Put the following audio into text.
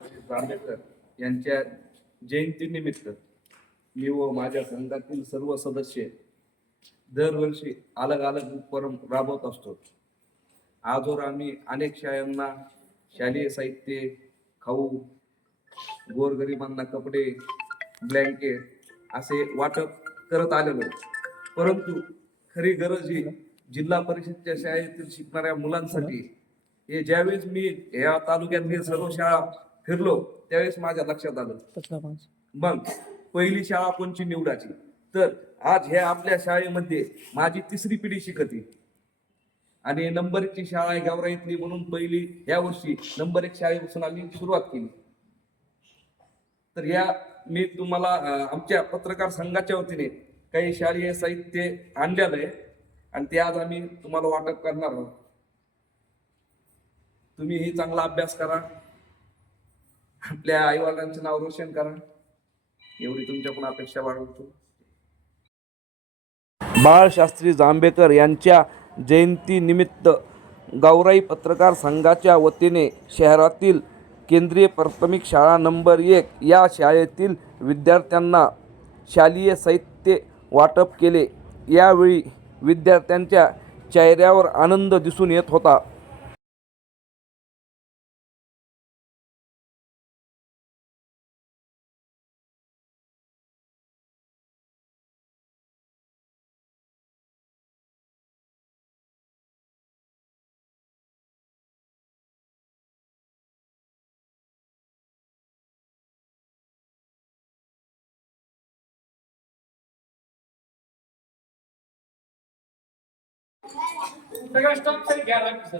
जांभेकर यांच्या जयंतीनिमित्त मी व माझ्या संघातील सर्व सदस्य दरवर्षी अलग अलग उपक्रम राबवत असतो. आजवर आम्ही अनेक शाळांना शालेय साहित्य खाऊ गोरगरिबांना कपडे ब्लँकेट असे वाटप करत आलेलो. परंतु खरी गरज ही जिल्हा परिषदच्या शाळेतील शिकणाऱ्या मुलांसाठी हे ज्यावेळेस मी या तालुक्यातली सर्व शाळा फिरलो त्यावेळेस माझ्या लक्षात आलं. मग पहिली शाळा कोणची? निवडाची. तर आज ह्या आपल्या शाळेमध्ये माझी तिसरी पिढी शिकते. आणि नंबर एकची शाळा आहे गावराईतली म्हणून पहिली या वर्षी नंबर एक शाळेपासून आम्ही सुरुवात केली. तर या मी तुम्हाला आमच्या पत्रकार संघाच्या वतीने काही शालेय साहित्य आणलेलं आहे. आणि ते आज आम्ही तुम्हाला वाटप करणार आहोत. तुम्ही ही चांगला अभ्यास करा. आपल्या आईवडिलांचं नाव रोशन करा. एवढी तुमच्याकडून अपेक्षा बाळगतो. बाळशास्त्री जांभेकर यांच्या जयंतीनिमित्त गौराई पत्रकार संघाच्या वतीने शहरातील केंद्रीय प्राथमिक शाळा नंबर एक या शाळेतील विद्यार्थ्यांना शालेय साहित्य वाटप केले. यावेळी विद्यार्थ्यांच्या चेहऱ्यावर आनंद दिसून येत होता. सगळं स्टॉप तरी घ्या लागेल सर